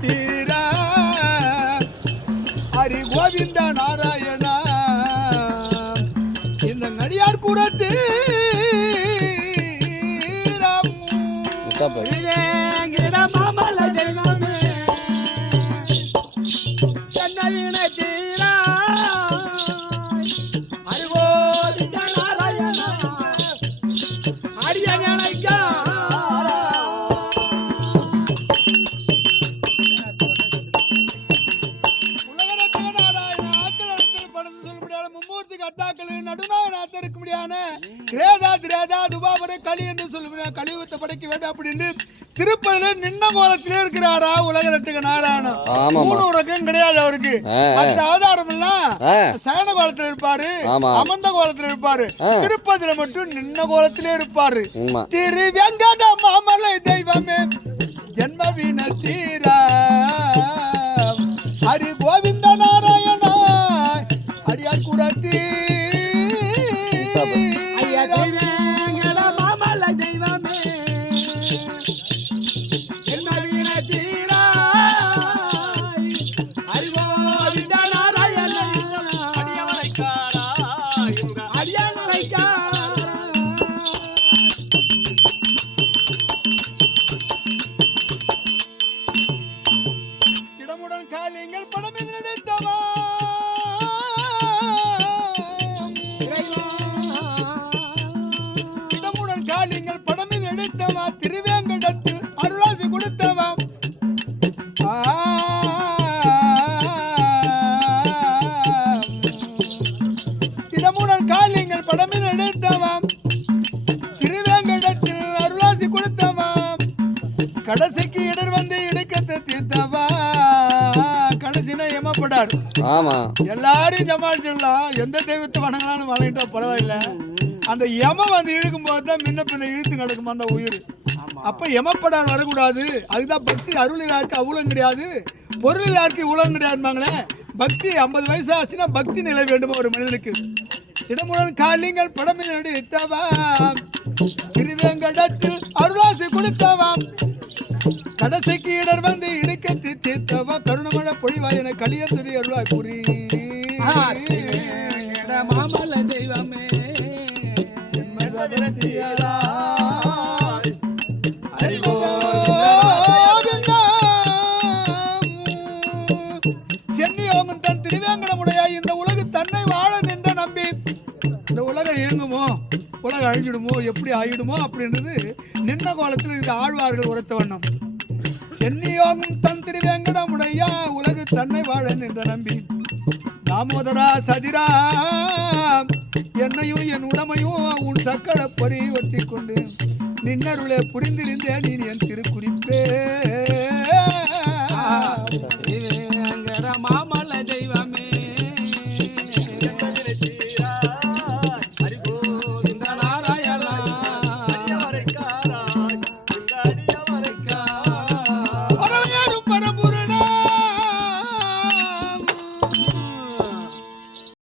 தீரா. ஹரி கோவிந்த நாராயணா. இந்த நடியார் குரத்து மும்மூர்த்திக்கு அத்தாக்கள் நடுநாயனாத்த இருக்க முடியான? கிரேதா திரேதா துபாபர களி என்று சொல்லுங்க கலியுகத்தை படைக்க வேண்டும் அப்படின்னு திருப்பதில நின்ன கோலத்திலே இருக்கிறாரா உலகரட்சக நாராயணன்? ஆமாமா. மூணு ரகம் கிடையாது அவருக்கு. ஆ, ஆ. மற்ற அவதாரம் எல்லாம் சயன கோலத்துல இருப்பாரு. அமர்ந்த கோலத்துல இருப்பாரு. திருப்பதில மட்டும் நின்ன கோலத்திலே இருப்பாரு. திரு வெங்கட மாமலை அடியார் குடத்தீ கடைசிக்கு இடர் வந்து இடுக்கத்தை தீர்த்தவா? கடைசினா எமப்படார் ஆமா. எல்லாரையும் சமாளிச்சிடலாம். எந்த தெய்வத்தை வணங்கலாம்னு வணங்கிட்டா பரவாயில்ல. அந்த யம வந்து இழுக்கும் போது தான் முன்ன பின்ன இழுத்து கிடக்கும் அந்த உயிர். அப்ப எமப்படார் வரக்கூடாது. அதுதான் பக்தி. அருள் யாருக்கு அவ்வளவு கிடையாது. பொருள் யாருக்கு இவ்வளவு கிடையாதுமாங்களே பக்தி ஐம்பது வயசு ஆச்சுன்னா பக்தி நிலை வேண்டுமா ஒரு மனிதனுக்கு? இடமுடன் காலிங்கள் படமில் எடுத்தவா திருவேங்கடத்தில் கடைசிக்கு இடர் வந்து இடுக்கத்தி தீர்த்தவா கருணமழ பொழிவா என கலியந்ததி அருளாய் புரி எட மாமல தெய்வமே சென்னியோமன் தன் திருவேங்கடமுடையாய் இந்த உலகு தன்னை வாழ நின்ற நம்பி. இந்த உலகம் இயங்குமோ உலகம் அழிஞ்சிடுமோ எப்படி ஆயிடுமோ அப்படின்றது நின்ன கோலத்தில் இந்த ஆழ்வார்கள் உரைத்த வண்ணம். தென்னியோம் தன் திருவேங்கடமுடையா உலகு தன்னை வாழ நின்ற நம்பி. தாமோதரா சதிரா என்னையும் என் உடமையும் உன் சக்கர பொறி ஒத்தி கொண்டு நின்னருளே புரிந்திருந்தேன் நீ என் திருக்குறிப்பே. மாமல்ல தெய்வமே.